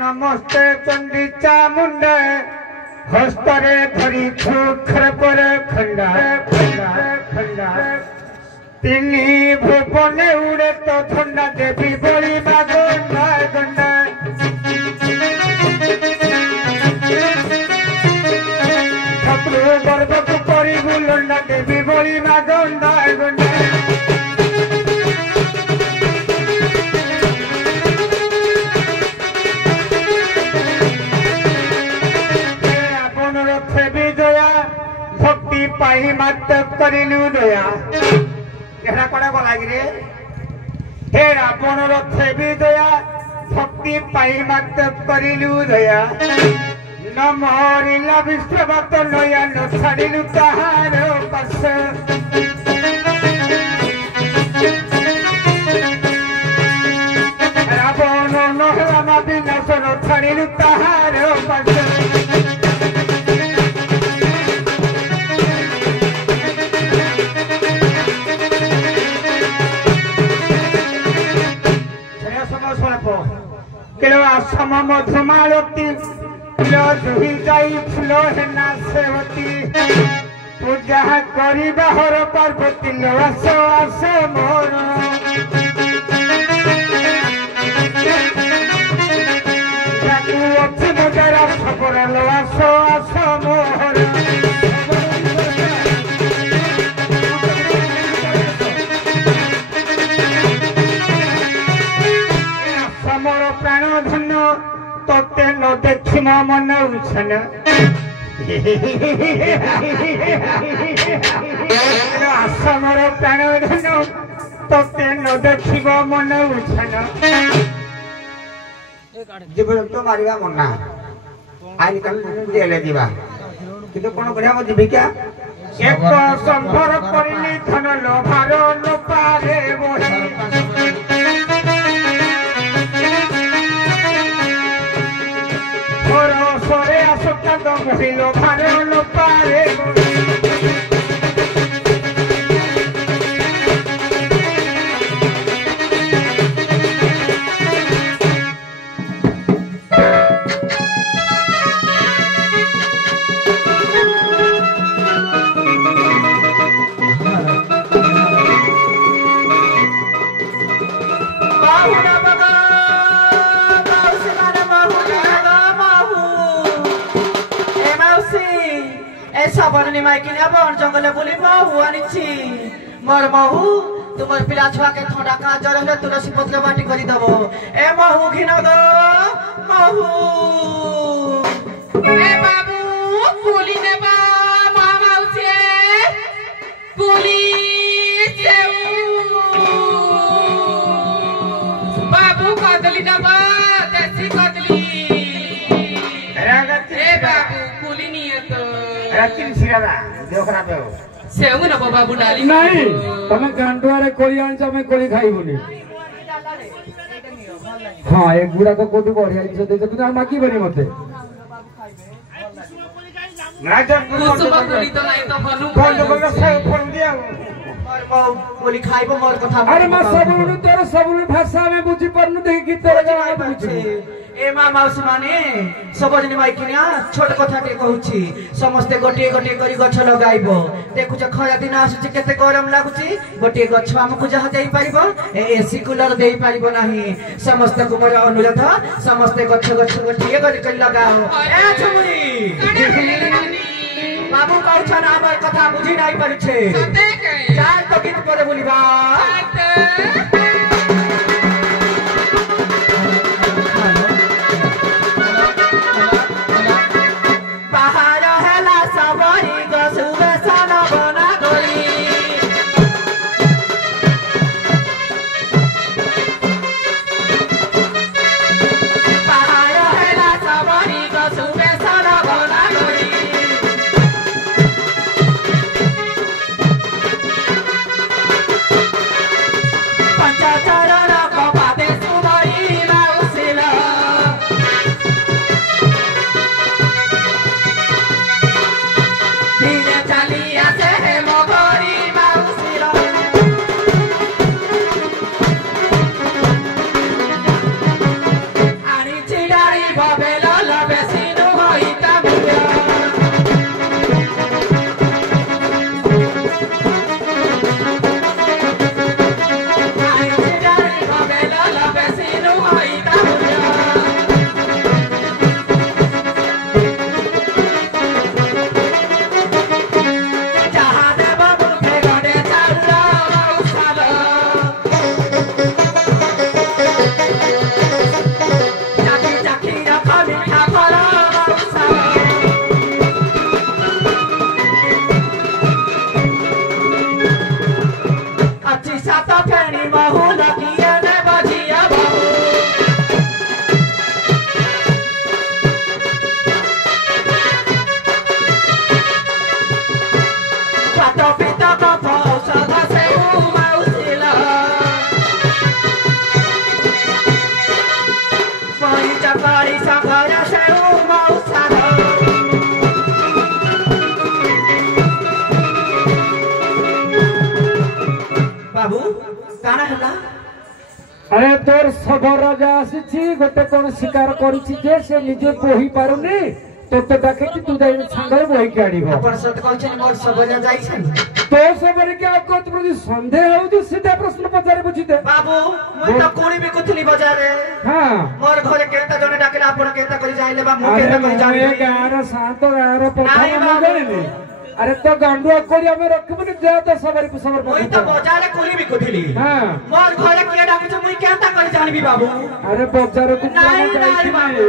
नमस्ते चंडी चामुंडा हस्तरे धरी छुखर पर खंडा खंडा खंडा तिनी भुवने उड़े तो ठंडा देवी बड़ी मागोंडा गंडा छत्रु गर्भ को करी बुलंडा देवी बड़ी मागोंडा गंडा भक्ति पाई मत करिलु दया एरा कोडा गला गिरे हे रावण रथे भी दया भक्ति पाई मत करिलु दया न मरिला विश्ववत नया न छाडिलु ताहार पास रावण नहला मा विनाश न छाडिलु ताहार पास आसम मधुमालती जुही जाई फुल हेना सेवती पूजा करी बाहर पार्वती लो आस आस मोर अच्छी मजारा खबर लो आस आस मोहर तोते न देखी मन उछन आसमर प्राण धन तोते न देखी मन उछन जीव जंतु मारिबा मना आजकल जेल जीवा किंतु कोन करिया म जीविका एक संभर करिली धन लोभार न पारे बोही महिलो भारे न पारे सबरनी माइकिन अब जंगल बोली महू आनिछि मोर महू तुमर पिला छुआ के ठंडा का जर हले तुलसी पत्र बाटी करी दबो ए महू घिना दो महू ए बाबू पुली देबा मामाउसी पुली सेउ बाबू कदली देबा देसी कदली रागत ए बाबू पुली नियत रातिन सिरादा देव खराब हो सेव नब बाबू डाली नहीं तुम गांडुआरे कोली आंच आम कोली खाइबुनी हाँ एक गुड़ा को कोटू बढ़िया जिनिस देछ कि आ मागिबनी मते ना जब कुसुम कोली तो नहीं तो बनू फोन को से फोन दिया बोली खाइबो मोर कथा अरे मा सबुनु तोर सबुनु भाषा में बुझी परनु देखि गीत गाना बुझी ए मा माउसी माने सबजनी माइकिनिया छोट कथा के कहूची समस्त गोटे गोटे करी गछ लगाइबो देखुछ खरा दिन आसुची केते गरम लागुची गोटे गछ हमकु जहा देई परिबो एसी कूलर देई परिबो नाही समस्त को मोर अनुरोध समस्त गछ गछ गोटे करी लगाओ ए छमुई बाबू कहछ ना हमर कथा बुझी नाही परछे सते के चार तो गीत करे बोलिबा पहाड़ हेला सबरी गसुबे सन बना गली पहाड़ हेला सबरी गसुबे सन बना गली पंचचरण कपाते सुमरी माउसिला धीरे चली आसे हे मोगरी माउसिला आनी चिडारी बबेला लबेसिनु होइता बुया बाबू काना हला अरे तोर सबर राजा आसी गोटे कौन शिकार करिछि जे से निजे पोही पारुनी तोते डाके तू जाई सांगल बोही के आडीबो अपन सत कहछन मोर सबजा जाई छन तो सबर के आपको प्रति संदेह हो जो सीधा प्रश्न पचारे बुझी दे बाबू मुई तो कोड़ी भी कुथली बाजारे हां मोर घरे केता जने डाकेला आपण केता करी जाइले बा मु अरे केता करी जाई मैं गार शांत गार पथा नहीं न बाबू। गइनी अरे तो गांडुआ कोरी हमें रखबनी जे तो सबर मुई तो बाजारे कोड़ी भी कुथली हां मोर घरे के डाके मुई केता करी जानिबी बाबू अरे बच्चारो को नहीं बाबू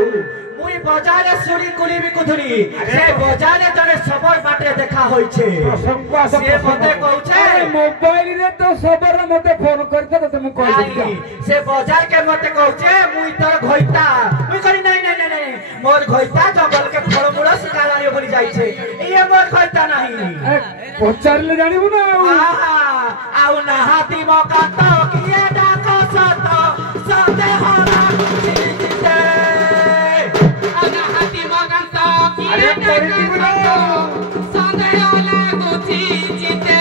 मुई बाजारे सुड़ी कुली भी कुथली से बाजारे जने सबर बाटे देखा होइछे से मते कहउछे मोबाइल रे तो सबर मते फोन करके तो तुम कह दिया से बाजार के मते कहउछे मुई तोर घोइता मुई करी नहीं मोर घोइता जंगल के फळमूळ शिकालारी बोली जाई छे ये मोर घोइता नहीं पचार ले जानिबो ना आहा आउ नहाती मौका तो किए डाको सत सते होला जीते आना हाथी मगन तो अरे किए परी डाका संगे ओला गुची जीते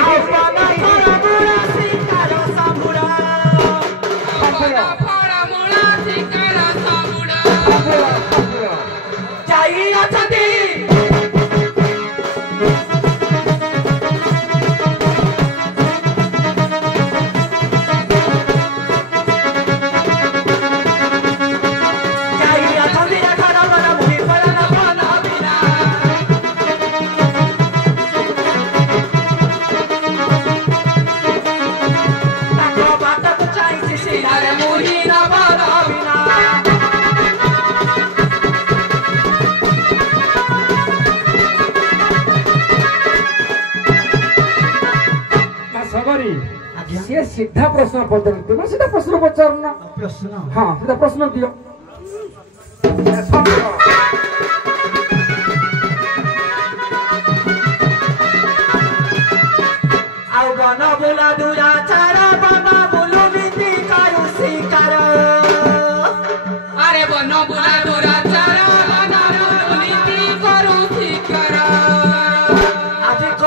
आउ बाबा फळमूळ शिकारो संभुरा फड़ा मुड़ा शिकार सबुड़ा जाई अछती से सीधा प्रश्न पचार तुम सीधा प्रश्न पचार ना प्रश्न हाँ सीधा प्रश्न दियो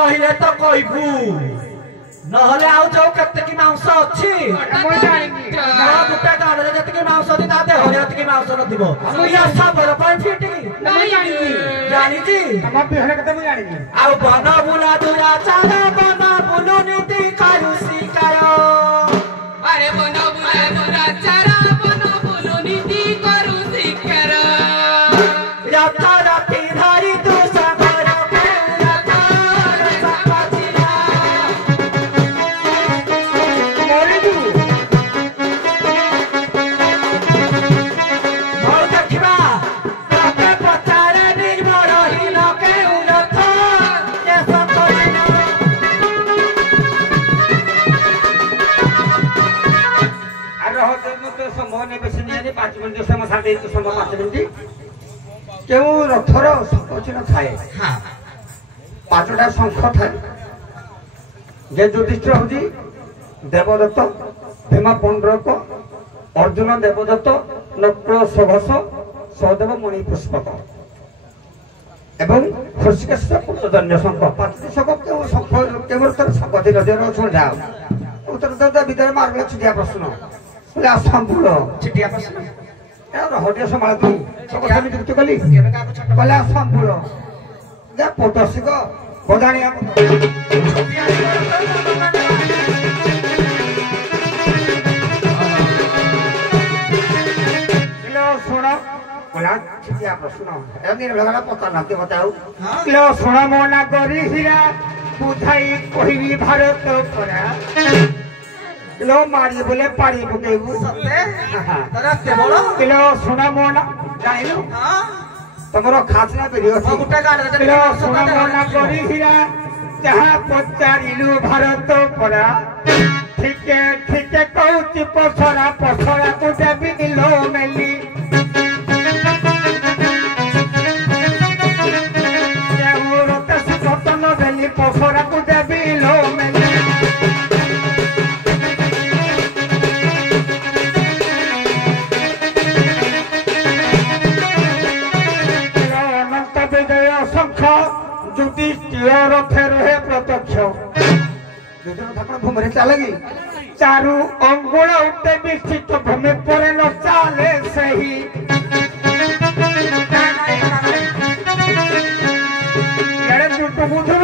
କହିଲେ ତ କହିବୁ ନହେଲେ ଆଉ ଯୋଉ କେତେକି ମାଂସ ଅଛି ମୁଁ ଜାଣିନି। ଗୋଟେ ଗାଡରେ ଯେତିକି ମାଂସ ଅଛି ତା ଦେହରେ ଯେତିକି ମାଂସ ନଥିବ ଇଏ ସାବର ପାଇଁ ଫିଟ୍ ଜାଣିଛି ତମ ବିହନ କେତେ ମୁଁ ଜାଣିନି। ଆଉ ବନ ବୁଲା ଦୁରାଚାର ବନ ବୁଲୁ ନୀତି କାରୁ ଶିକାର अरे बनो बुला दुराचार बनो बुलो नीति करू शिकार रथ रथी धरी तू सागर ମରିବୁ ଦେଖିବା ତତେ ପଚାରେ ନିର୍ଭର ହୀନ କେଉଁ ରଥ ଦେଶ କରିନ আর রহ তো সম্ভব নেই বেশি নিয়ে 5 মিনিট সময় সাথে তো সম্ভব 5 মিনিট কেউ রথর শঙ্খ চিহ্ন থাকে হ্যাঁ 5টা শঙ্খ থাকে যে যুধিষ্ঠির হচ্ছে দেবদত্ত ভীমা পণ্ডরক অর্জুন দেবদত্ত নক্র সঘস সহদেব মণি পুষ্পক এবং হর্ষিকেশ পুত্রদন্য শঙ্খ 5টি শঙ্খ কেউ শঙ্খ কেবল তোর শঙ্খ দিল যে শুনে যাও উত্তর দেবতা ভিতরে মারলে ছুটিয়া প্রশ্ন বলে আসাম বুড়ো চিঠিয়া প্রশ্ন রহস্য সম্ভাଳ ତୁ କଥା ନିଯୁକ୍ତି କଲି କହିଲେ ଆସାମ ବୁଳ ଯେ ପଟସିକ ବଦାଣିଆ ଶୁଣ କହିଲା ଛିଟିଆ ପ୍ରଶ୍ନ ଏମିତି ଲଗା ପଚାରୁନାହାନ୍ତି ମତେ ଆଉ ଶୁଣ ମୋ ନା କରି ହୀରା ବୁଝାଇ କହିବି ଭାରତ ପରା लो मारी बोले पारी पकेबू किलो सुना मोना जाइलो तमरो खासना पेरियो किलो सुना मोना करी हिरा जहां पचारिलु भारत परा ठीके ठीके कहूची पछरा पछरा को देबी दिलो मेली देवरते सुतन देली पछरा को देबी लो मेली रथे रहे प्रत्यक्ष भूमि चलेगी चारु अंगुल उठे विस्तृत भूमि पर न चाले सही बुधु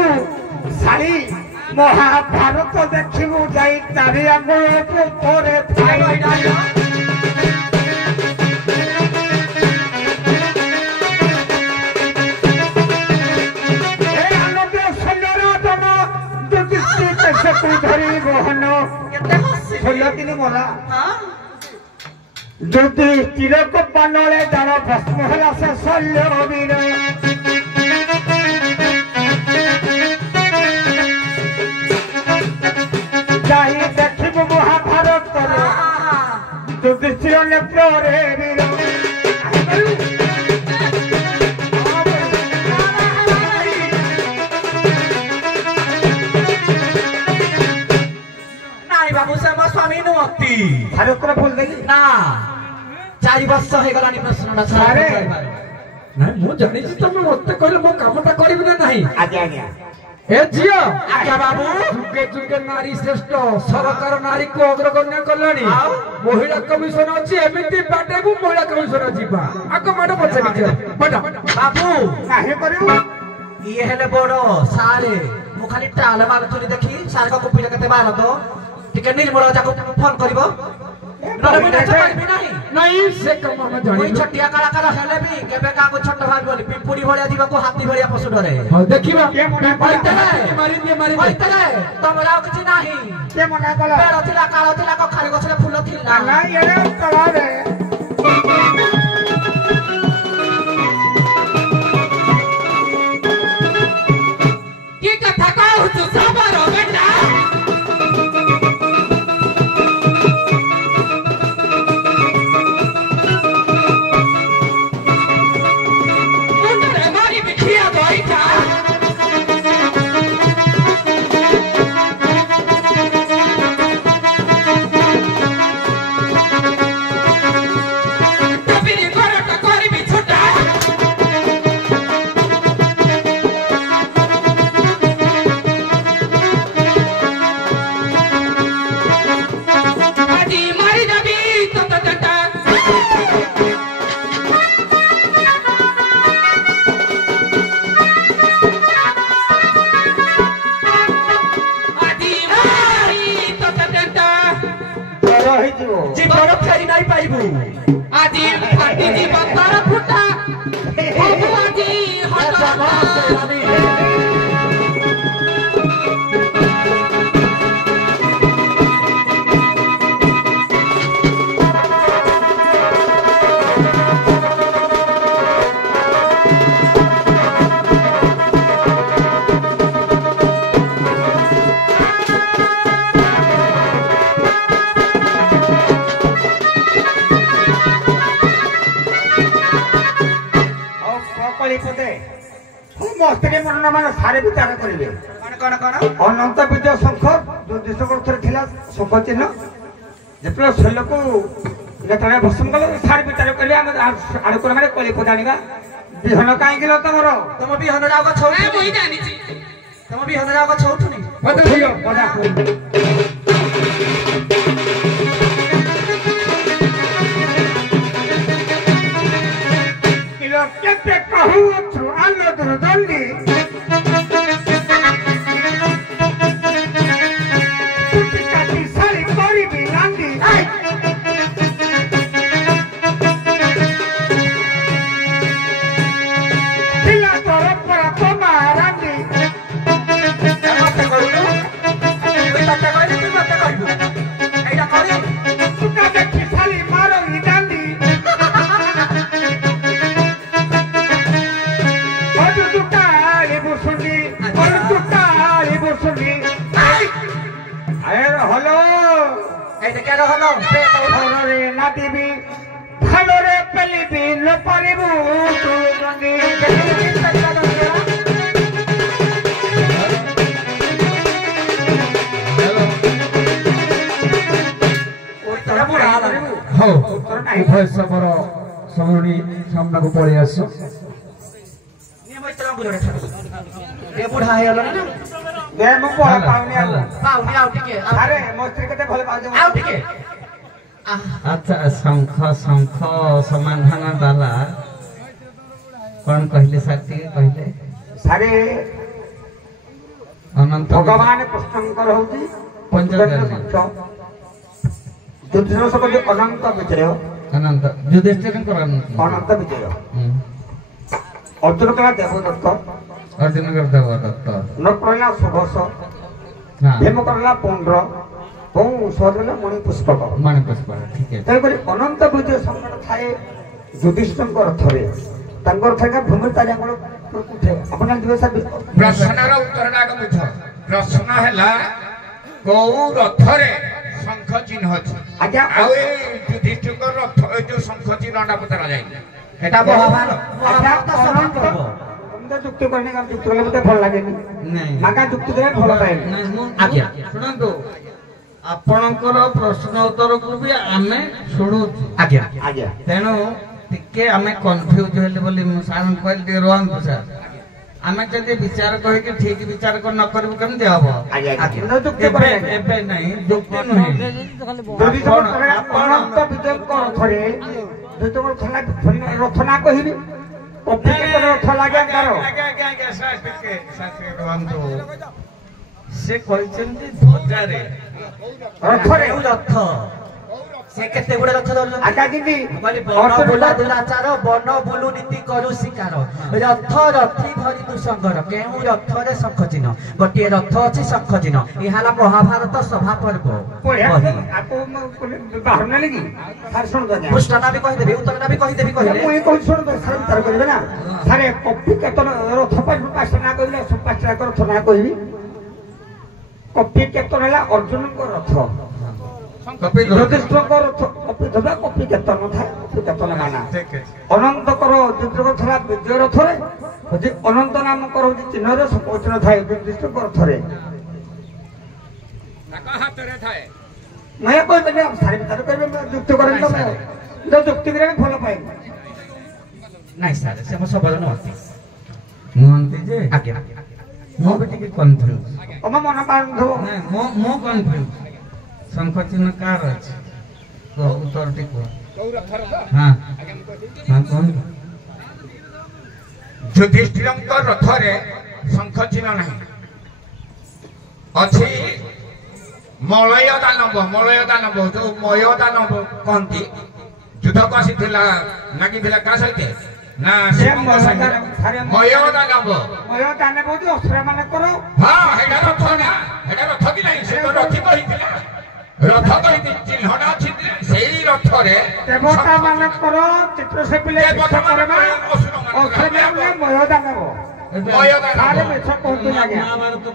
शाड़ी महाभारत देखू जाई चारि अंगुल पर धरी मोहन मला যদি চিরক পানলে যারা ভস্ম হলা সে শল্য বীর যাই দেখিব মহাভারত যুধিষ্ঠির নেত্রে বীর स्वामी नुअति भारत फुल देखी ना 4 वर्ष हो गलानी प्रश्न ना सारे ना मु जानि छी तुम मते कहले मो कामटा करबी ना नाही आज्ञा आज्ञा ए जियो आज्ञा बाबू जुगे जुगे नारी श्रेष्ठ सरकार नारी को अग्रगण्य कलानी महिला कमिशन अछि एमिति बाटेबु महिला कमिशन जिबा आको माडो पछे बिचे बडा बाबू नाही करियो ये हेले बडो सारे मु खाली टाल मारतुनी देखि सारे को कुपिला कते मार दो ठीक है निर्मला जाको फोन करबो नरे बिना चलबी नाही नहीं से कम हम जानि कोई छटिया कलाकार हेले भी केबे का को छोट भाई बोली पिंपुड़ी भलिया दिबा को हाथी भलिया पशु डरे हां देखिबा मारी दिए तले तमरा किछि नाही के मना कला पेड़ थिला कालो थिला को खाली गछले फूल थिला ना ये कला रे की कथा कहू तू सबर बेटा ହେଇଯିବ ଜୀବନ ଫେରି ନାଇଁ ପାଇବୁ ଆଜି ଫାଟିଯିବ ତୋର ଫୁଟା ହବୁ ଆଜି ମସ୍ତିରେ ମନ ମାନେ ସାରେ ବିଚାର କରିବେ କଣ ଅନନ୍ତ ବିଜୟ ଶଙ୍ଖ ଯୋଉ ଦେଶରେ ଥିଲା ଶଙ୍ଖ ଚିହ୍ନ ଯେତେବେଳେ ଶୈଳକୁ ଯେତେବେଳେ ଭସମ କଲେ ସାରେ ବିଚାର କରିବେ ଆମେ ଆଡକୁ ମାନେ କଳି ପଦାଣିବା ବିହନ କାହିଁକି ଲ ତମର ତମ ବିହନ ଯାକ ଗଛ ମୁଇଁ ଜାଣିଛି ତମ ବିହନ ଯାକ ଗଛ ଉଠୁନି କେତେ କହୁଛୁ ଆଲୋ ଦୁର୍ଦଣ୍ଡୀ କାଟି ସାରି କରିବି ରାଣ୍ଡି ପିଲା ତୋର ପରା ତମା ରାଣ୍ଡି ମତେ କହିଲୁ ମତେ କହିଲୁ ତୁ ମତେ କହିଲୁ ଏଇଟା କହିଲୁ ତୁକା ଦେଖି ସାରି ମାର ରାଣ୍ଡି হলো এইটা কেন হলো ঘরে নাতিবি ভালোরে পেলিবি নপারিবু তুই যদি ଉଭୟ ସମର ସମୁଣି ସାମ୍ନାକୁ ପଳେଇ ଆସ ବୁଢା ହେଇଗଲ ନା ଦେ ମୁଁ ପଢା ପାଉନି ଆଉ ପାଉନି ଆଉ ଟିକେ ଆରେ ମୋ ସ୍ତ୍ରୀ କେତେ ଭଲ ପାଉଛି ଆଉ ଟିକେ আচ্ছা শঙ্খ শঙ্খ সমাধান বালা কোন কহিলে স্যার টিকে কহিলে সারে অনন্ত ভগবান কৃষ্ণଙ୍କର ହଉଛି পঞ্চজন্য ଦୁର୍ଜନ ସପତି ଅନନ୍ତ ବିଜୟ অনন্ত যুধিষ্ঠিরଙ୍କର ଅନନ୍ତ ବିଜୟ ଅର୍ଜୁନ କଲା ଦେବଦତ୍ତ অর্জুন করতে দত্ত ନ କହିଲା ସୁଭସ হ্যাঁ ଭୀମ କହିଲା ପୁଣ୍ଡ୍ର ବହୁ ସହଦେଲା ମଣି ପୁଷ୍ପକ মানে পুষ্প ঠিক আছে ତେଣୁକରି ଅନନ୍ତ ବିଜୟ ସଂକଟ ଥାଏ ଯୁଧିଷ୍ଠିରଙ୍କ ରଥରେ ତାଙ୍କ ରଥରେ ଭୂମି ତାରିଆଙ୍କର ଉଠେ ଆପଣ ଯିବେ ସାର୍ ପ୍ରଶ୍ନର ଉତ୍ତରଟା ଆଗ ବୁଝ ପ୍ରଶ୍ନ ହେଲା କୋଉ ରଥରେ ଶଙ୍ଖ ଚିହ୍ନ ଅଛି ଆଜ୍ଞା ଆଉ ଏ ଯୁଧିଷ୍ଠିରଙ୍କ ରଥ ଏ ଯୋଉ ଶଙ୍ଖ ଚିହ୍ନଟା ପଚରା ଯାଇନି এটা মহাভারত সমান পর্ব ଯୁକ୍ତି କରିନି କାରଣ ଯୁକ୍ତି କଲେ ମତେ ଭଲ ଲାଗେନି ନାଇଁ ମାଗା ଯୁକ୍ତି ଦେଲେ ଭଲ ପାଏନି ନାଇଁ ମୁଁ ଆଜ୍ଞା। ଶୁଣନ୍ତୁ ଆପଣଙ୍କର ପ୍ରଶ୍ନ ଉତ୍ତରକୁ ବି ଆମେ ଶୁଣୁଛୁ আজ্ঞা ଆଜ୍ଞା ତେଣୁ ଟିକେ ଆମେ କନଫ୍ୟୁଜ ହେଲେ ବୋଲି ମୁଁ ସାର୍ଙ୍କୁ କହିଲି ଟିକେ ରୁହନ୍ତୁ ସାର୍ ଆମେ ଯଦି ବିଚାର କହିକି ଠିକ ବିଚାର ନ କରିବୁ କେମିତି ହବ ଆଜ୍ଞା ଆଜ୍ଞା ଯୁକ୍ତି ଏବେ କରିନି ଏବେ ନାହିଁ ଯୁକ୍ତି ନୁହେଁ ଯଦି ଅନନ୍ତ ବିଜୟଙ୍କ ରଥରେ ରଥ ନା କହିବି କପି କେତେ ରଥ ଲାଗେ ତାର ସେ କହିଛନ୍ତି ଧ୍ୱଜାରେ ରଥରେ রথ সে কেতে গুড়ে রথ ধরুଛନ୍ତି ଆଜ୍ଞା ଦିଦି বলি বন বুলা দুলাচার বন বুলু নীতি করু শিকার রথ রথি ধরি দুসঙ্গর কেউ রথরে শঙ্খ চিহ্ন গোটিয়ে রথ ଅଛି শঙ্খ চিহ্ন ই ହେଲା মহাভারত সভা পর্ব ପଢିଆ ବହି। ଆକୁ ବାହାରୁ ନେଲେ କି ସାର୍ ଶୁଣନ୍ତୁ ଆଜ୍ଞା ପୃଷ୍ଠାଟା ବି କହିଦେବି ଉତ୍ତରଟା ବି କହିଦେବି କହିଲେ ମୁଁ ଏଇ କହୁଛି ଶୁଣନ୍ତୁ ସାର୍ ବିଚାର କରିବେ ନା ସାରେ କପି କେତନ ରଥ ପାଇଁ ପାଞ୍ଚଟା ନା କହିଲେ ପାଞ୍ଚଟା ରଥ ନା କହିବି କପି କେତନ ହେଲା ଅର୍ଜୁନଙ୍କ ରଥ ଯୁଧିଷ୍ଠିରଙ୍କ ରଥ କପି ଧରା କପି କେତନ ଥାଏ କପି କେତନ ମାନା ଅନନ୍ତଙ୍କର ଯୁଦ୍ଧ ଥିଲା ବିଜୟ ରଥରେ ହଉଛି ଅନନ୍ତ ନାମଙ୍କର ହଉଛି ଚିହ୍ନରେ ଚିହ୍ନ ଥାଏ ଯୁଧିଷ୍ଠିରଙ୍କ ରଥରେ ତାଙ୍କ ହାତରେ ଥାଏ ମୁଁ କହିବେନି ସାରି ବିଚାର କରିବେ ଯୁକ୍ତି କରେନି ତମେ ଯୁକ୍ତି କରିବା ଭଲ ପାଇନି ନାଇଁ ସାର୍ ସେ ମୋ ସବଳ ନୁହନ୍ତି ନୁହନ୍ତି ଯେ ଆଜ୍ଞା ମୁଁ ବି ଟିକେ କନଫ୍ୟୁଜ ତମ ମନ ପାରୁନଥିବ ମୁଁ କନଫ୍ୟୁଜ ଶଙ୍ଖ ଚିହ୍ନ କାହାର ଅଛି କୁହ ଉତ୍ତରଟି କୁହ କୋଉ ରଥର ତ ହଁ ଆଜ୍ଞା ମୁଁ କହିଲି ହଁ କୁହନ୍ତୁ ଯୁଧିଷ୍ଠିରଙ୍କ ରଥରେ ଶଙ୍ଖ ଚିହ୍ନ ନାହିଁ ଅଛି ମଳୟ ଦାନବ ଯୋଉ ମୟ ଦାନବ କହନ୍ତି ଯୁଦ୍ଧ କସିଥିଲା ନାଗିଥିଲା କାହା ସହିତ ନା ଶିବଙ୍କ ସହିତ ମୟ ଦାନବ ହଉଛି ଅସୁର ମାନଙ୍କର ହଁ ଏଇଟା ରଥ ନା ଏଇଟା ରଥ କି ନାହିଁ ସେ ତ ରଥି କହିଥିଲା ରଥ କହିଛି ଚିହ୍ନଟା ଅଛି ସେଇ ରଥରେ ଦେବତା ମାନଙ୍କର ଚିତ୍ର ଶିଳ୍ପୀ ଅସୁର ମୟ ଦାନବ ମହାଭାରତ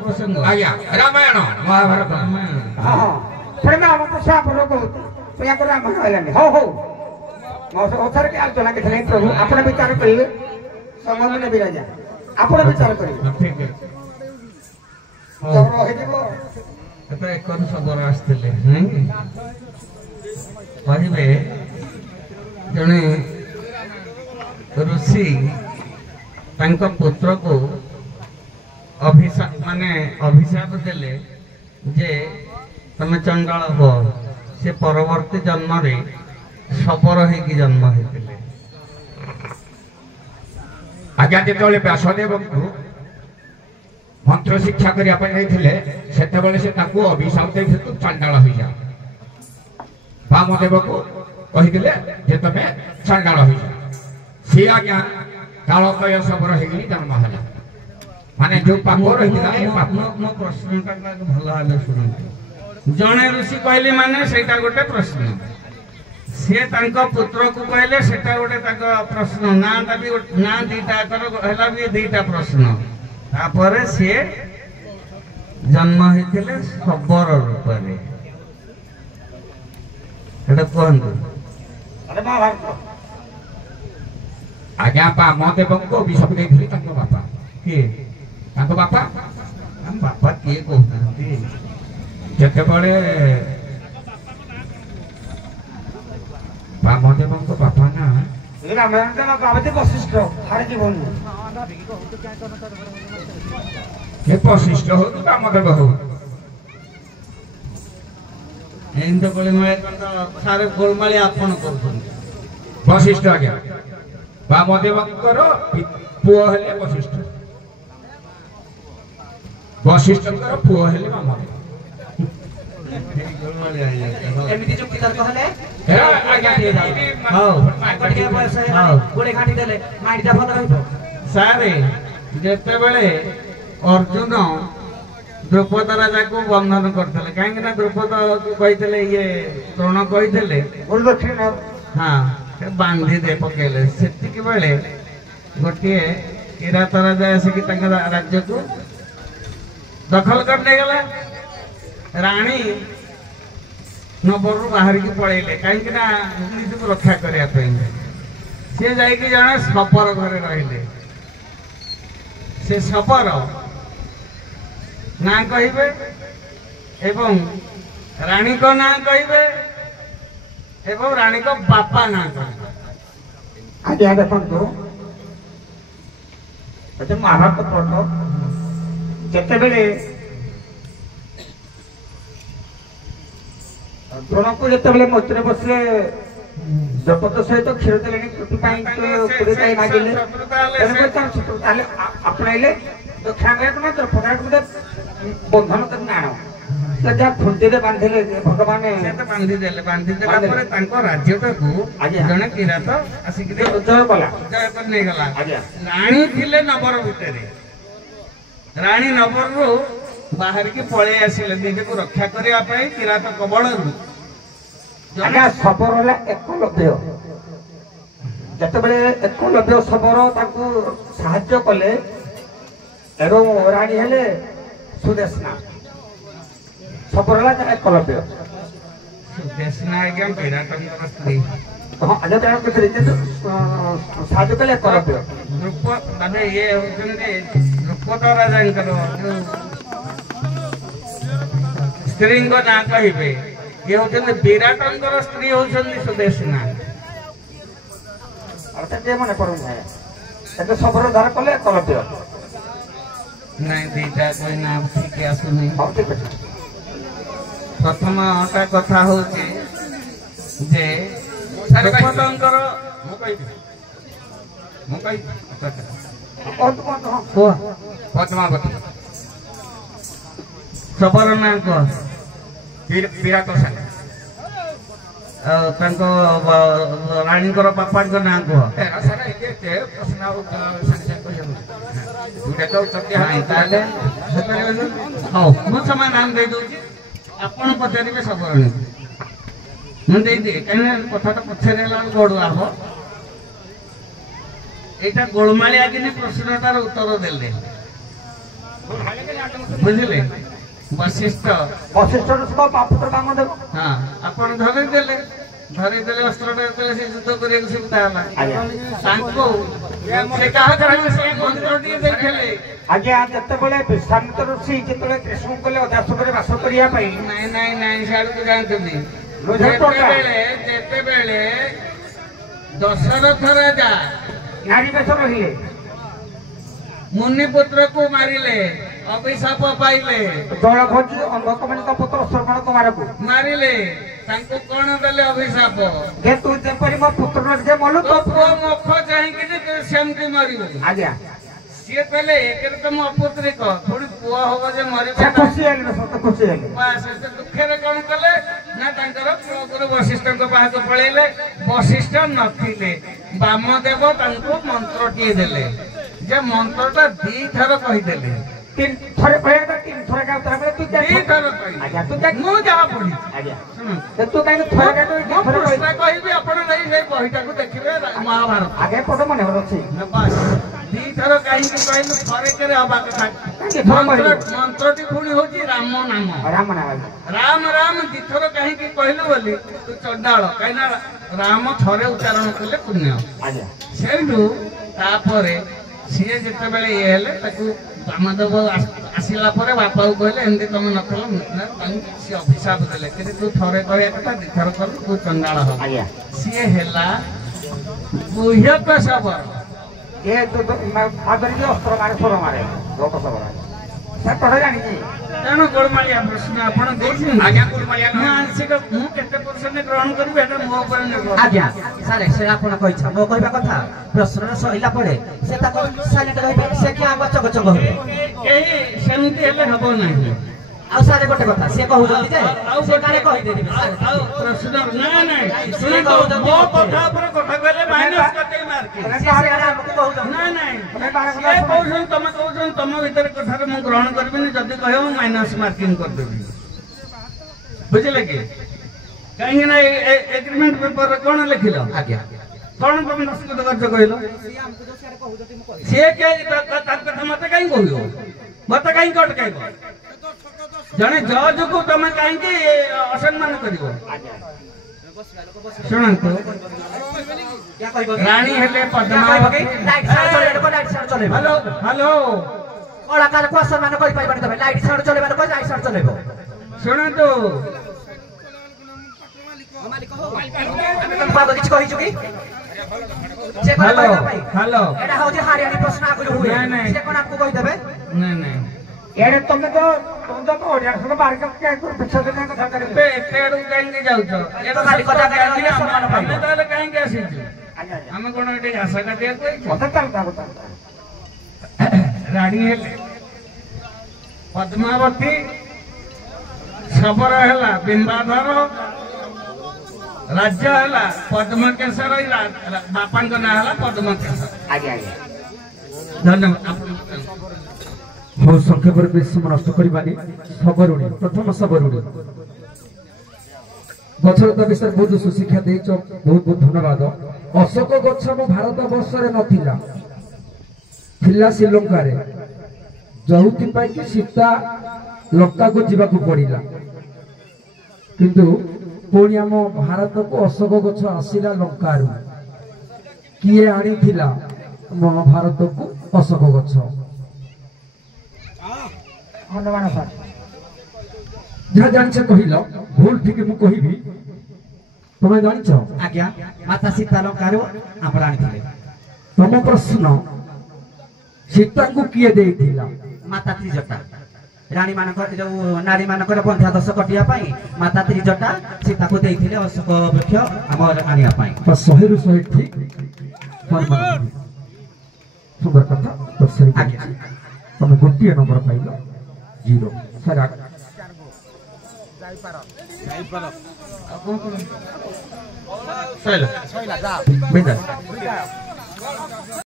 ପ୍ରସଙ୍ଗ ଆଜ୍ଞା ରାମାୟଣ ମହାଭାରତ ହଁ ପ୍ରେମ ଆମ ତ ଆପଣ କହୁଛୁ ପ୍ରିୟାଙ୍କର ରାମାୟଣ ହେଲାନି ହଉ ହଉ ଓଥରେ ଆଲୋଚନା କିଛି ନାହିଁ ପ୍ରଭୁ ଆପଣ ବିଚାର କରିବେ ସମୟ ନେବି ରାଜା ଆପଣ ବିଚାର କରିବେ ଠିକ ହେଇଯିବ ଅଛି ଏକରୁ ଶବର ଆସିଥିଲେ କହିବେ ଜଣେ ଋଷି ତାଙ୍କ ପୁତ୍ରକୁ ଅଭିଶାପ ଦେଲେ ଯେ ତମେ ଚଣ୍ଡାଳ ହୁଅ ସେ ପରବର୍ତ୍ତୀ ଜନ୍ମରେ ଶବର ହେଇକି ଜନ୍ମ ହେଇଥିଲେ ଆଜ୍ଞା ଯେତେବେଳେ ବ୍ୟାସଦେବଙ୍କୁ ମନ୍ତ୍ର ଶିକ୍ଷା କରିବା ପାଇଁ ଯାଇଥିଲେ ସେତେବେଳେ ସେ ତାଙ୍କୁ ଅଭିଶାପ ଦେଇଥିଲେ ତୁ ଚାଣ୍ଡାଳ ହୋଇଯା ବାମଦେବକୁ କହିଥିଲେ ଯେ ତମେ ଚାଣ୍ଡାଳ ହୋଇଯା ସିଏ ଆଜ୍ଞା କାଳକୟ ଶବର ହେଇକି ଜନ୍ମ ହେଲା ମାନେ ଯୋଉ ପାପ ରହିଥିଲା ଏ ପାପ ମୋ ପ୍ରଶ୍ନଟା ଭଲ ଭାବେ ଶୁଣନ୍ତୁ ଜଣେ ଋଷି କହିଲେ ମାନେ ସେଇଟା ଗୋଟେ ପ୍ରଶ୍ନ ସିଏ ତାଙ୍କ ପୁତ୍ରକୁ କହିଲେ ସେଟା ଗୋଟେ ତାଙ୍କ ପ୍ରଶ୍ନ ନାଁଟା ବି ନା ଦିଟା ହେଲା ବି ଦିଟା ପ୍ରଶ୍ନ ତାପରେ ସିଏ ଜନ୍ମ ହେଇଥିଲେ ଶବର ରୂପରେ ସେଟା କୁହନ୍ତୁ ଆଜ୍ଞା ବାମଦେବଙ୍କୁ ଅଭିଶାପ ଦେଇଥିଲେ ତାଙ୍କ ବାପା କିଏ ତାଙ୍କ ବାପା ବାପା କିଏ କହୁନାହାନ୍ତି ଯେତେବେଳେ ବାମଦେବଙ୍କ ବାପା ନା ରାମାୟଣ ବାବଦୀ ବଶିଷ୍ଠ ହାରି ଜୀବନ ଏ ବଶିଷ୍ଠ ହଉ କି ବାମଦେବ ହଉ ଏମିତି ଗୋଳିମାଳି ସାରେ ଗୋଳମାଳି ଆପଣ କରୁଛନ୍ତି ବଶିଷ୍ଠ ଆଜ୍ଞା ବାମଦେବଙ୍କର ପୁଅ ହେଲେ ବଶିଷ୍ଠ ବଶିଷ୍ଠଙ୍କର ପୁଅ ହେଲେ ବାମଦେବ ଏମିତି ଯୁକ୍ତି ତର୍କ ହେଲେ ଗୋଡେ ଘାଣ୍ଟି ଦେଲେ ମାଇଟା ଭଲ ରହିବ ସାରେ ଯେତେବେଳେ ଅର୍ଜୁନ ଦ୍ରୌପଦ ରାଜାକୁ ବନ୍ଧନ କରିଥିଲେ କାହିଁକି ନା ଦ୍ରୌପଦକୁ କହିଥିଲେ ଇଏ ଦ୍ରୋଣ କହିଥିଲେ ହଁ ବାନ୍ଧି ଦେ ପକେଇଲେ ସେତିକି ବେଳେ ଗୋଟିଏ କିରାତ ରାଜା ଆସିକି ତାଙ୍କ ରାଜ୍ୟକୁ ଦଖଲ କରି ନେଇଗଲା ରାଣୀ ନବରରୁ ବାହାରିକି ପଳେଇଲେ କାହିଁକି ନା ନିଜକୁ ରକ୍ଷା କରିବା ପାଇଁ ସିଏ ଯାଇକି ଜଣେ ଶବର ଘରେ ରହିଲେ ସେ ଶବର ନାଁ କହିବେ ଏବଂ ରାଣୀଙ୍କ ନାଁ କହିବେ ଏବଂ ରାଣୀଙ୍କ ବାପା ନାଁ କହିବେ ଆଜ୍ଞା ଦେଖନ୍ତୁ ମହାଭାରତ ପଢ ଯେତେବେଳେ ଦ୍ରୋଣକୁ ଯେତେବେଳେ ମୈତ୍ରୀ ବସିଲେ ଦ୍ରୌପଦ ସହିତ କ୍ଷୀର ଦେଲେଣି ସେଥିପାଇଁ ମାଗିଲେ ତାହେଲେ ଆପଣେଇଲେ ଦକ୍ଷିଣାକୁ ନା ଦ୍ରୌପଦକୁ ବନ୍ଧନ କରି ଆଣ ଯାହା ଖୁଣ୍ଟିରେ ବାନ୍ଧିଲେ ଭଗବାନ ବାନ୍ଧିଦେଲେ ବାନ୍ଧିଦେଲା ପରେ ତାଙ୍କ ରାଜ୍ୟଟାକୁ ଜଣେ କିରାତ ଆସିକି ଜୟ କଲା ଜୟ କରି ନେଇଗଲା ରାଣୀ ଥିଲେ ନବର ଭିତରେ ରାଣୀ ନବରରୁ ବାହାରିକି ପଳେଇ ଆସିଲେ ନିଜକୁ ରକ୍ଷା କରିବା ପାଇଁ କିରାତ କବଳରୁ ଆଜ୍ଞା ଶବର ହେଲା ଏକଲବ୍ୟ ଯେତେବେଳେ ଏକଲବ୍ୟ ଶବର ତାଙ୍କୁ ସାହାଯ୍ୟ କଲେ ଏବଂ ରାଣୀ ହେଲେ ସୁଦେଶନା ଶବର ହେଲା ଏକଲବ୍ୟ ସୁଦେଶନା ଆଜ୍ଞା ବିରାଟଙ୍କର ସ୍ତ୍ରୀ ସାହାଯ୍ୟ କଲେ ଏକଲବ୍ୟ ମାନେ ଇଏ ହଉଛନ୍ତି ଦ୍ରୌପଦ ରାଜାଙ୍କର ସ୍ତ୍ରୀଙ୍କ ନାଁ କହିବେ ଇଏ ହଉଛନ୍ତି ବିରାଟଙ୍କର ସ୍ତ୍ରୀ ହଉଛନ୍ତି ସୁଦେଶନା ମନେ ପଡୁନି ଏତେ ଶବର ଧାର କଲେ ଏକଲବ୍ୟ ନାଇଁ ଦିଟା କହି ନା ଠିକ ଆସୁନି ହଉ ଠିକ ଅଛି ପ୍ରଥମଟା କଥା ହଉଛି ଯେ ଦ୍ରୌପଦଙ୍କର ପଦ୍ମାବତୀ ଶବର ନାଁ କୁହ ବିରାଟ ସାଙ୍ଗେ ତାଙ୍କ ରାଣୀଙ୍କର ବାପାଙ୍କ ନାଁ କୁହ। ସାରା ଏତେ ପ୍ରଶ୍ନ ଆଉ ସାଙ୍ଗେ ସାଙ୍ଗେ କହିହେବନି। ଦୁଇଟା ତ ଉତ୍ତର ନାଇଁ, ତାହେଲେ ହଉ ମୁଁ ସମୟ ନାମ ଦେଇଦଉଛି, ଆପଣ ପଚାରିବେ ସବରଣୀ। ମୁଁ ଦେଇଦିଏ କାହିଁକିନା କଥାଟା ପଛରେ ହେଲା ବେଳକୁ ଗଡ଼ୁଆ ହବ। এইটা গোলমালিয়া কিনে প্রশ্নটার উত্তর দেলে বুঝলে বশিষ্ঠ পুত্র কাম দেব হ্যাঁ আপন ধরেদেলে অস্ত্রটা যেତେବେଳେ ସେ ଯୁଦ୍ଧ କରିବାକୁ ସୁବିଧା ହେଲା ତାଙ୍କୁ ସେ କାହା କାରଣ ସେ ମନ୍ତ୍ରଟିଏ ଦେଇଥିଲେ। ଆଜ୍ଞା ଯେତେବେଳେ ବିଶ୍ୱାମିତ୍ର ଋଷି ଯେତେବେଳେ କୃଷ୍ଣ କଲେ ଅଜାସନରେ ବାସ କରିବା ପାଇଁ ନାଇଁ ନାଇଁ ନାଇଁ ସିଆଡ଼କୁ ଯାଆନ୍ତୁନି। ଯେତେବେଳେ ଦଶରଥ ରାଜା ନାରୀ ବେଶ ରହିଲେ ମୁନିପୁତ୍ରକୁ ମାରିଲେ, ଅଭିଶାପ ପାଇଲେ, ଜଳଭୋଜି ଅନ୍ଧକମଣିଙ୍କ ପୁତ୍ର ଶ୍ରବଣ କୁମାରକୁ ମାରିଲେ, ତାଙ୍କୁ କଣ ଦେଲେ ଅଭିଶାପ? ଯେ ତୁ ଯେପରି ମୋ ପୁତ୍ର ଯେ ମଲୁ ତୋ ପୁଅ ମୁଖ ଚାହିଁକିରି ତୁ ସେମିତି ମରିବୁ। ଆଜ୍ଞା ସିଏ କହିଲେ ଏକରେ ତ ମୋ ଅପୁତ୍ରିକ, ପୁଣି ପୁଅ ହବ ଯେ ମରିବ ସେ ଖୁସି ହେଲେ ସତ ଖୁସି ହେଲେ ସେ ଦୁଃଖରେ କଣ କଲେ ନା ତାଙ୍କର କୁଳଗୁରୁ ବଶିଷ୍ଠଙ୍କ ପାଖକୁ ପଳେଇଲେ। ବଶିଷ୍ଠ ନଥିଲେ, ବାମଦେବ ତାଙ୍କୁ ମନ୍ତ୍ରଟିଏ ଦେଲେ, ଯେ ମନ୍ତ୍ରଟା 2 ଥର କହିଦେଲେ। 3 ଥର କହିବା 3 ଥର ଗାଉତରା ବେଳେ ତୁ 2 ଥର କହିଲେ। ଆଜ୍ଞା ତୁ ମୁଁ ଯାହା ପଢିଛି ଆଜ୍ଞା ଶୁଣ, ତୁ କାହିଁକି ଥର ମୁଁ ପୃଷ୍ଠା କହିବି, ଆପଣ ଯାଇ ସେଇ ବହିଟାକୁ ଦେଖିବେ ମହାଭାରତ। ଆগে ପଟ ମନେ ଅଛି ବାସ୍ 2 ଥର କାହିଁକି କହିଲୁ? ଥରେ କେରେ ହବା କଥା। ମନ୍ତ୍ରଟି ପୁଣି ହଉଛି ରାମ ନାମ। ରାମ ନାମ ରାମ ରାମ 2 ଥର କାହିଁକି କହିଲୁ ବୋଲି ତୁ ଚଣ୍ଡାଳ, କାହିଁକିନା ରାମ ଥରେ ଉଚ୍ଚାରଣ କଲେ ପୁଣ୍ୟ। ଆଜ୍ଞା ସେଇଠୁ ତାପରେ ସିଏ ଯେତେବେଳେ ଇଏ ହେଲେ ତାକୁ ବାମଦେବ ଆସିଲା ପରେ ବାପାକୁ କହିଲେ ଏମିତି ତମେ ନ କଲ, ତାଙ୍କୁ ସିଏ ଅଭିଶାପ ଦେଲେ କିନ୍ତୁ ତୁ ଥରେ କହିବା କଥା 2 ଥର କଲୁ ତୁ ଚଣ୍ଡାଳ ହବ। ଆଜ୍ଞା ସିଏ ହେଲା ଗୁହ୍ୟକ ଶବର। ଏ ଆଦରି ଅସ୍ତ୍ର ମାରେ ସ୍ୱର ମାରେ ଲୋକ ସବର ସେ ପଢ଼ ଜାଣିଛି। ତେଣୁ ଗୋଳମାଳିଆ ପ୍ରଶ୍ନ ଆପଣ ଦେଇଛନ୍ତି। ଆଜ୍ଞା ଗୁରୁମାଳିଆ ମୁଁ ଆଂଶିକ ମୁଁ କେତେ ପରସେଣ୍ଟ ଗ୍ରହଣ କରିବି ଏଟା ମୋ ଉପରେ ନିର୍ଭର। ଆଜ୍ଞା ସାର୍ ସେ ଆପଣଙ୍କ ଇଚ୍ଛା। ମୋ କହିବା କଥା ପ୍ରଶ୍ନଟା ସରିଲା ପରେ ସେ ତାକୁ ସାଇଲେଣ୍ଟ ରହିବେ, ସେ କିଏ ଗଛ ଗଛ କହିବେ। କେହି ସେମିତି ହେଲେ ହବ ନାହିଁ। ଆଉ ସାର୍ ଗୋଟେ କଥା ସିଏ କହୁଛନ୍ତି ଯେ ସେ କାଳେ କହିଦେବି ଆଉ ପ୍ରଶ୍ନ ନାଇଁ ନାଇଁ ଶୁଣନ୍ତୁ, ମୋ କଥା ଉପରେ କଥା କହିଲେ ମାଇନସ୍ କଟେଇ ମାର୍କ। ଆମକୁ କହୁଛନ୍ତି ନାଇଁ ନାଇଁ ସିଏ କହୁଛନ୍ତି, ତମେ କହୁଛନ୍ତି, ତମ ଭିତରେ କଥାରେ ମୁଁ ଗ୍ରହଣ କରିବିନି। ଯଦି କହିବ ମୁଁ ମାଇନସ୍ ମାର୍କିଂ କରିଦେବି, ବୁଝିଲେ କି? କାହିଁକି ନା ଏଗ୍ରିମେଣ୍ଟ ପେପରରେ କଣ ଲେଖିଲ? ଆଜ୍ଞା କଣ ତମେ ଦସ୍ତଖତ କରିଛ କହିଲ? ସିଏ ତାର କଥା ମତେ କାହିଁ କହିବ? ମତେ କାହିଁକି ଅଟକାଇବ? ଜଣେ ଜଜକୁ ତମେ କାହିଁକି ଅସମ୍ମାନ କରିବ? ଶୁଣନ୍ତୁ, ରାଣୀ ହେଲେ ପଦ୍ମାବତୀ। ହ୍ୟାଲୋ ହ୍ୟାଲୋ କଳାକାରକୁ ଅସମ୍ମାନ କରିପାରିବନି ତମେ। ଲାଇଟ୍ ସାଉଣ୍ଡ ଚଲେଇବ, ଲାଇଟ୍ ସାଉଣ୍ଡ ଚଲେଇବ। ଶୁଣନ୍ତୁ, କିଛି କହିଛୁ କି? ହ୍ୟାଲୋ ହ୍ୟାଲୋ ଏଟା ହଉଛି ହାରିଆଣି ପ୍ରଶ୍ନ ଆଗରୁ ହୁଏ। ସେ କଣ ଆମକୁ କହିଦେବେ? ନାଇଁ ନାଇଁ ଏଡେ ତମେ ତ ଓଡିଆ ସହ ବାହାରିଛ ବିଶ୍ୱାସ କଥା କରିବେ। ଏତେ ଆଡକୁ କାହିଁକି ଯାଉଛ? ଆମେ ତାହେଲେ କାହିଁକି ଆସିଛୁ? ଆମେ କଣ ଏଠି ଘାସ କାଟିବାକୁ ଯାଇଛୁ? ରାଣୀ ହେଲେ ପଦ୍ମାବତୀ, ଶବର ହେଲା ବିମ୍ବାଧର, ରାଜ୍ୟ ହେଲା ପଦ୍ମକେଶର, ବାପାଙ୍କ ନାଁ ହେଲା ପଦ୍ମକେଶର। ଆଜ୍ଞା ଆଜ୍ଞା ଧନ୍ୟବାଦ। ହଉ ସଂକ୍ଷେପରେ ବେଶୀ ସମୟ ନଷ୍ଟ କରିବାନି। ସବରୁଣୀ, ପ୍ରଥମ ସବରୁଣୀ ଗଛଲତା ବିଷୟରେ ବହୁତ ସୁଶିକ୍ଷା ଦେଇଛ, ବହୁତ ବହୁତ ଧନ୍ୟବାଦ। ଅଶୋକ ଗଛ ଆମ ଭାରତ ବର୍ଷରେ ନଥିଲା, ଥିଲା ଶ୍ରୀଲଙ୍କାରେ, ଯୋଉଥିପାଇଁ କି ସୀତା ଲଙ୍କାକୁ ଯିବାକୁ ପଡିଲା। କିନ୍ତୁ ପୁଣି ଆମ ଭାରତକୁ ଅଶୋକ ଗଛ ଆସିଲା ଲଙ୍କାରୁ। କିଏ ଆଣିଥିଲା ଆମ ଭାରତକୁ ଅଶୋକ ଗଛ? ଧନ୍ୟବାଦ ସାର୍। ଯାହା ଜାଣିଛ କହିଲ, ଭୁଲ ଠିକ ମୁଁ କହିବି। ତମେ ଜାଣିଛ? ଆଜ୍ଞା ମାତା ସୀତା ଲଙ୍କାରୁ ଆମର ଆଣିଥିଲେ। ତମ ପ୍ରଶ୍ନ, ସୀତାଙ୍କୁ କିଏ ଦେଇଥିଲା? ମାତା ତ୍ରିଜଟା। ରାଣୀ ମାନଙ୍କର ଯୋଉ ନାରୀ ମାନଙ୍କର ବନ୍ଧ୍ୟା ଦୋଷ କଟିବା ପାଇଁ ମାତା ତ୍ରିଜଟା ସୀତାକୁ ଦେଇଥିଲେ ଅଶୋକ ବୃକ୍ଷ ଆମର ଆଣିବା ପାଇଁ। 100ରୁ 100 ଠିକ। ସୁନ୍ଦର କଥା। ତମେ ଗୋଟିଏ ନମ୍ବର ପାଇଲ, 0। ସାର୍ ସଇଲା ବିଦାୟ।